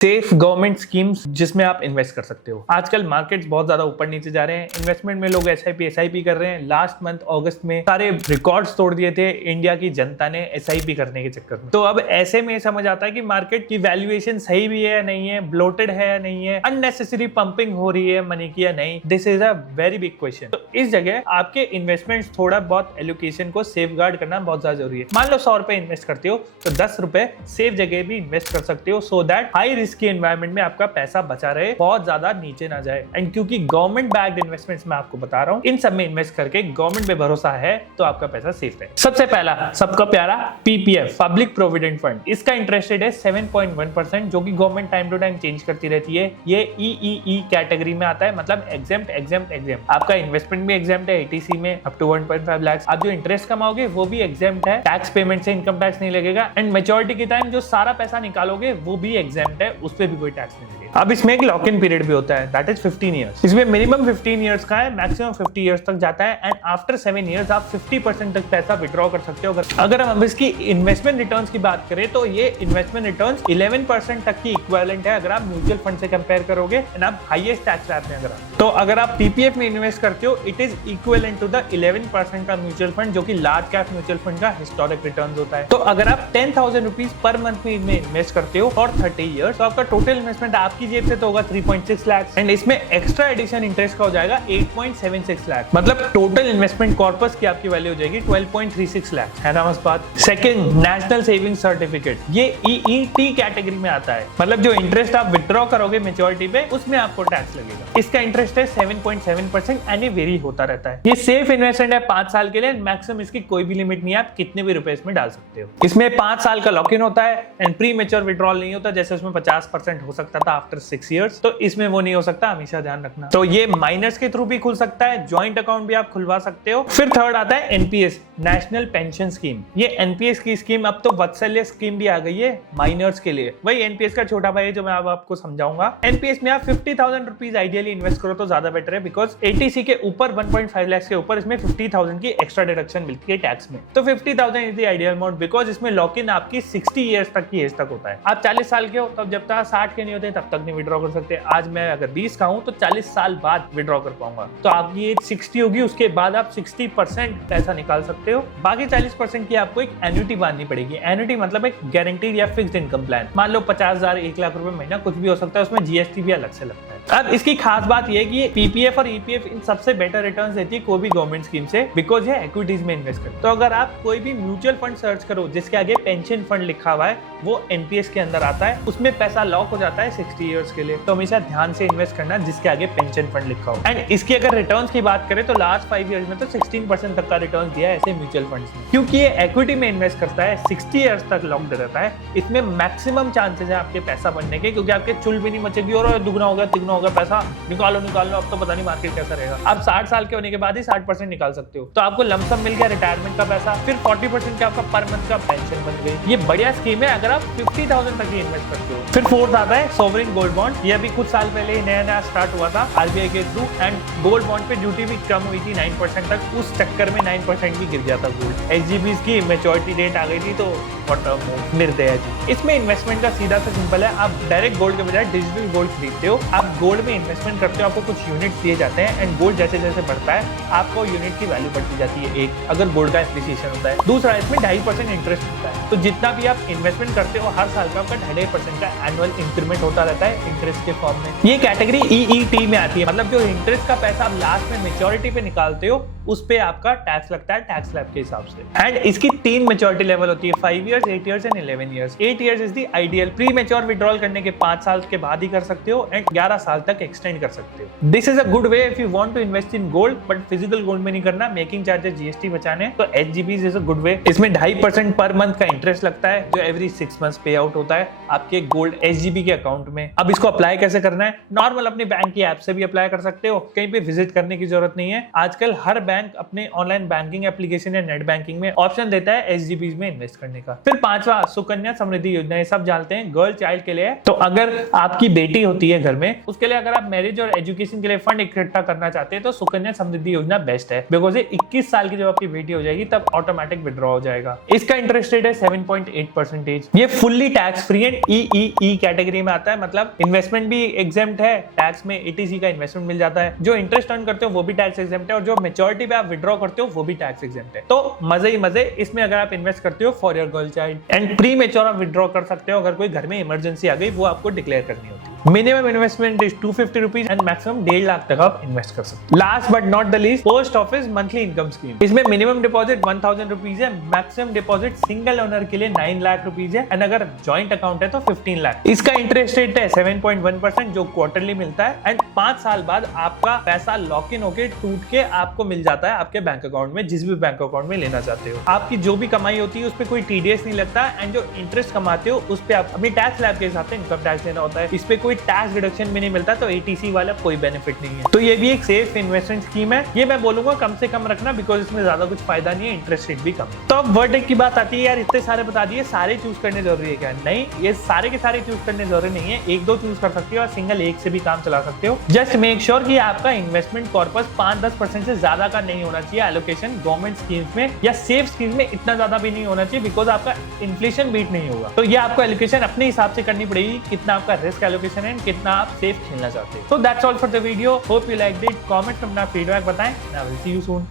Safe government schemes जिसमें आप invest कर सकते हो। आजकल मार्केट्स बहुत ज्यादा ऊपर नीचे जा रहे हैं, इन्वेस्टमेंट में लोग एसआईपी कर रहे हैं। लास्ट मंथ अगस्त में सारे रिकॉर्ड्स तोड़ दिए थे इंडिया की जनता ने एसआईपी करने के चक्कर में। तो अब ऐसे में समझ आता है कि मार्केट की वैल्यूएशन सही भी है या नहीं है, ब्लोटेड है या नहीं है, अननेसेसरी पंपिंग हो रही है मनी की या नहीं। This is a very big question. तो इस जगह आपके इन्वेस्टमेंट थोड़ा बहुत एलोकेशन को सेफ गार्ड करना बहुत ज्यादा जरूरी है। मान लो 100 रुपए इन्वेस्ट करते हो तो 10 रुपए सेफ जगह भी इन्वेस्ट कर सकते हो, सो दैट हाई रिस्क के एनवायरनमेंट में आपका पैसा बचा रहे, बहुत ज्यादा नीचे ना जाए। एंड क्योंकि गवर्नमेंट बैक्ड इन्वेस्टमेंट्स मैं आपको बता रहा हूं, इन सब में इन्वेस्ट करके गवर्नमेंट पे भरोसा है तो आपका पैसा सेफ है। सबसे पहला सबका प्यारा पीपीएफ, पब्लिक प्रोविडेंट फंड। इसका इंटरेस्ट रेट है 7.1%, जो कि government time to time change करती रहती है। ये ईईई कैटेगरी में आता है, मतलब एग्जेम्प्ट। आपका इन्वेस्टमेंट भी एग्जेम्प्ट है एटीसी में अप टू 1.5 लाख। आप जो इंटरेस्ट कमाओगे वो भी एग्जेम्प्ट है, टैक्स पेमेंट से इनकम टैक्स नहीं लगेगा। एंड मैच्योरिटी के टाइम जो सारा पैसा निकालोगे वो भी एग्जेम्प्ट है, उस पर भी कोई टैक्स नहीं लगेगा। अब इसमें एक लॉक इन पीरियड भी होता है, दैट इज 15 ईयर्स। इसमें मिनिमम 15 ईयर्स का है, मैक्सिमम 50 ईयर्स तक जाता है। एंड आफ्टर 7 ईयर्स आप 50% तक पैसा विड्रॉ कर सकते हो। अगर हम इसकी इन्वेस्टमेंट रिटर्न्स की बात करें तो ये इन्वेस्टमेंट रिटर्न्स 11% तक की इक्विवेलेंट है अगर आप म्यूचुअल फंड से कंपेयर करोगे। एंड आप हाईएस्ट टैक्स स्लैब में अगर आप पीपीएफ में इन्वेस्ट करते हो, it is equivalent to the 11% का म्यूचुअल फंड, जो कि लार्ज कैप म्यूचुअल फंड का हिस्टोरिक रिटर्न्स होता है। तो अगर आप 10,000 रुपीज पर मंथ में इन्वेस्ट करते हो फॉर 30 ईयर्स, तो आपका टोटल इन्वेस्टमेंट आपकी जेब से तो होगा 3.6 लाख। एंड इसमें एक्स्ट्रा एडिशन इंटरेस्ट का हो जाएगा 8.76 लाख। मतलब टोटल इन्वेस्टमेंट कॉर्पस की आपकी वैल्यू हो जाएगी 12.36 लाख। है ना मस्त बात। Second, national saving certificate. ये ईईटी कैटेगरी में आता है, मतलब जो इंटरेस्ट आप विड्रॉ करोगे मेच्योरिटी पे, उसमें आपको टैक्स लगेगा। इसका इंटरेस्ट है 7.7% एंड ये वेरी होता रहता है। ये सेफ इन्वेस्टमेंट है 5 साल के लिए। मैक्सिमम इसकी कोई भी लिमिट नहीं है, आप कितने भी रुपए इसमें डाल सकते हो। इसमें 5 साल का लॉक इन होता है एंड प्री मेच्योर विड्रॉल नहीं होता, जैसे उसमें 50% हो सकता था आफ्टर 6 ईयर्स, तो इसमें वो नहीं हो सकता, हमेशा ध्यान रखना। तो ये माइनर्स के थ्रू भी खुल सकता है, ज्वाइंट अकाउंट भी आप खुलवा सकते हो। फिर थर्ड आता है एनपीएस, नेशनल पेंशन स्कीम। ये एनपीएस की स्कीम अब तो वात्सल्य स्कीम भी आ गई है माइनर्स के लिए। वही एनपीएस का छोटा भाई है जो मैं अब आपको समझाऊंगा। एनपीएस में आप 50,000 रुपीज आइडियली इन्वेस्ट करो तो ज्यादा बेटर है, बिकॉज एटीसी के ऊपर 1.5 लाख के ऊपर इसमें 50,000 की एक्स्ट्रा डिडक्शन मिलती है टैक्स में। तो 50,000 is the ideal amount, because इसमें लॉक इन आपकी 60 ईयर्स तक की एज तक होता है। आप 40 साल के हो तब, जब तक 60 के नहीं होते तब तक नहीं विड्रॉ कर सकते। आज मैं अगर 20 का हूं तो 40 साल बाद विड्रॉ कर पाऊंगा। तो आपकी एज 60 होगी, उसके बाद आप 60% पैसा निकाल सकते हो। बाकी 40% की आपको एक एन्युटी बांधनी पड़ेगी। एन्युटी मतलब एक गारंटीड या फिक्स्ड इनकम प्लान। मान लो 50,000, 1 लाख रुपए महीना, कुछ भी हो सकता है। उसमें जीएसटी भी अलग से लगता है। अब इसकी खास बात यह है कि पीपीएफ और ईपीएफ इन सबसे बेटर रिटर्न्स देती है कोई भी गवर्नमेंट स्कीम से, बिकॉज ये इक्विटीज में इन्वेस्ट करते हैं। तो अगर आप कोई भी म्यूचुअल फंड सर्च करो जिसके आगे पेंशन फंड लिखा हुआ है, वो एनपीएस के अंदर आता है। उसमें पैसा लॉक हो जाता है 60 ईयर्स के लिए। तो हमेशा ध्यान से इन्वेस्ट करना जिसके आगे पेंशन फंड लिखा हो। एंड इसकी अगर रिटर्न्स की बात करें तो लास्ट 5 ईयर्स में तो 16% तक का रिटर्न दिया है ऐसे म्यूचुअल फंड्स ने। क्योंकि ये इक्विटी में इन्वेस्ट करता है, 60 ईयर्स तक लॉक्ड रहता है, इसमें मैक्सिमम चांसेस है आपके पैसा बनने के, क्योंकि आपके चुल भी नहीं मचेगी और दुगना होगा तिगना होगा पैसा। निकालो। अब तो पता नहीं मार्केट कैसा रहेगा। आप 60 साल के होने के बाद ही 60% निकाल सकते हो। तो आपको लमसम मिल गया रिटायरमेंट का पैसा, फिर 40% का आपका पर मंथ का पेंशन बन गई। ये बढ़िया स्कीम है अगर आप 50,000 तक ही इन्वेस्ट करते हो। फिर फोर्थ आता है सोवरिन गोल्ड बॉन्ड। ये अभी कुछ साल पहले ही नया स्टार्ट हुआ था आरबीआई के थ्रू। एंड गोल्ड बॉन्ड पे ड्यूटी भी कम हुई थी 9% तक। उस चक्कर में 9% भी गिर गया था गोल्ड। एसजीबी की मेच्योरिटी डेट आ गई थी, तो निर्दया जी। इसमें इन्वेस्टमेंट का सीधा सा सिंपल है, आप डायरेक्ट गोल्ड के बजाय डिजिटल गोल्ड खरीदते हो। आप गोल्ड में इन्वेस्टमेंट करते हो, आपको कुछ यूनिट दिए जाते हैं। एंड गोल्ड जैसे जैसे बढ़ता है आपको यूनिट की वैल्यू बढ़ती जाती है, एक अगर गोल्ड का एप्रिसिएशन होता है। दूसरा, इसमें 2.5% इंटरेस्ट होता है। तो जितना भी आप इन्वेस्टमेंट करते हो हर साल का आपका 2.5% का एनुअल इंक्रीमेंट होता रहता है इंटरेस्ट के फॉर्म में। ये कैटेगरी ईईटी में आती है, मतलब जो इंटरेस्ट का पैसा आप लास्ट में मेच्योरिटी पे निकालते हो उस पे आपका टैक्स लगता है टैक्स स्लैब के हिसाब से। एंड इसकी 3 मेच्योरिटी लेवल होती है, 5 years, 8 years and 11 years. 8 years is the ideal. Pre mature withdrawal करने के 5 साल के बाद ही कर सकते हो एंड 11 साल तक एक्सटेंड कर सकते हो। This is a good way if you want to invest in gold, but physical gold में नहीं करना, मेकिंग चार्जेस जीएसटी बचाने। तो एचजीबीज इज अ गुड वे। इसमें 2.5% पर मंथ का इंटरेस्ट लगता है जो एवरी 6 मंथ्स पे आउट होता है आपके गोल्ड एचजीबी के अकाउंट में। अब इसको अप्लाई कैसे करना है? नॉर्मल अपने बैंक की ऐप से भी अप्लाई कर सकते हो, कहीं पे विजिट करने की जरूरत नहीं है। आजकल हर बैंक अपने ऑनलाइन बैंकिंग एप्लीकेशन या नेट बैंकिंग में ऑप्शन देता है एसजीबीज में इन्वेस्ट करने का। फिर 5वां, सुकन्या समृद्धि योजना। ये सब जानते हैं, गर्ल चाइल्ड के लिए। तो अगर आपकी बेटी होती है घर में, उस उसके लिए अगर आप मैरिज और एजुकेशन के लिए फंड इकट्ठा करना चाहते हैं तो सुकन्या समृद्धि योजना बेस्ट है, बिकॉज ये 21 साल की जब आपकी बेटी हो जाएगी तब ऑटोमेटिक विड्रॉ हो जाएगा। इसका इंटरेस्ट रेट है 7.8%। ये fully tax free and E category में आता है, मतलब इन्वेस्टमेंट भी एग्जेम्प्ट है, टैक्स में एटीसी का इन्वेस्टमेंट मिल जाता है, जो इंटरेस्ट अर्न करते हो वो भी टैक्स एग्जेम्प्ट है, और जो मेच्योरिटी पे आप विड्रॉ करते हो वो भी टैक्स एग्जेम्प्ट है। तो मजे ही मजे इसमें अगर आप इन्वेस्ट करते हो for your girl child. And pre mature आप विड्रॉ कर सकते हो अगर कोई घर में इमरजेंसी आ गई, वो आपको डिक्लेयर करनी होती है। Minimum investment is 250 rupees and maximum 1.5 lakh तक आप इन्वेस्ट कर सकते हो। Last but not the least, post office monthly income scheme. इसमें मिनिमम डिपॉजिट 1000 रुपीज है, मैक्सिमम डिपॉजिट सिंगल ओनर के लिए 9 लाख रुपीज है, एंड अगर ज्वाइंट अकाउंट है तो 15 लाख। इसका इंटरेस्ट रेट है 7.1% जो क्वार्टरली मिलता है, एंड 5 साल बाद आपका पैसा लॉक इन होकर टूट के आपको मिल जाता है आपके बैंक अकाउंट में, जिस भी बैंक अकाउंट में लेना चाहते हो। आपकी जो भी कमाई होती है उस पर कोई टीडीएस नहीं लगता, एंड जो इंटरेस्ट कमाते हो उस पर आप अपनी टैक्स स्लैब के हिसाब से इनकम टैक्स देना होता है। इस पे कोई टैक्स डिडक्शन भी नहीं मिलता, तो एटीसी वाला कोई बेनिफिट नहीं है। तो ये भी एक सेफ इन्वेस्टमेंट स्कीम है। ये मैं बोलूंगा कम से कम रखना, बिकॉज इसमें ज्यादा कुछ फायदा नहीं है, इंटरेस्ट रेट भी कम है। तो अब वर्डिक्ट की बात आती है, यार इतने सारे बता दिए, सारे चूज करने जरूरी है क्या? नहीं, ये सारे के सारे चूज करने जरूरी नहीं है, 1-2 चूज कर सकते हो और सिंगल एक से भी काम चला सकते हो। जस्ट मेक श्योर कि आपका इन्वेस्टमेंट कॉर्पस 5-10% से ज्यादा का नहीं होना चाहिए एलोकेशन गवर्नमेंट स्कीम्स में या सेफ स्कीम्स में, इतना ज्यादा भी नहीं होना चाहिए, बिकॉज आपका इन्फ्लेशन बीट नहीं होगा। तो ये आपको एलोकेशन अपने हिसाब से करनी पड़ेगी, कितना आपका रिस्क एलोकेशन है, कितना आप सेफ खेलना चाहते हैं। So that's all for the video. Hope you liked it. Comment अपना फीडबैक बताएं. I will see you soon.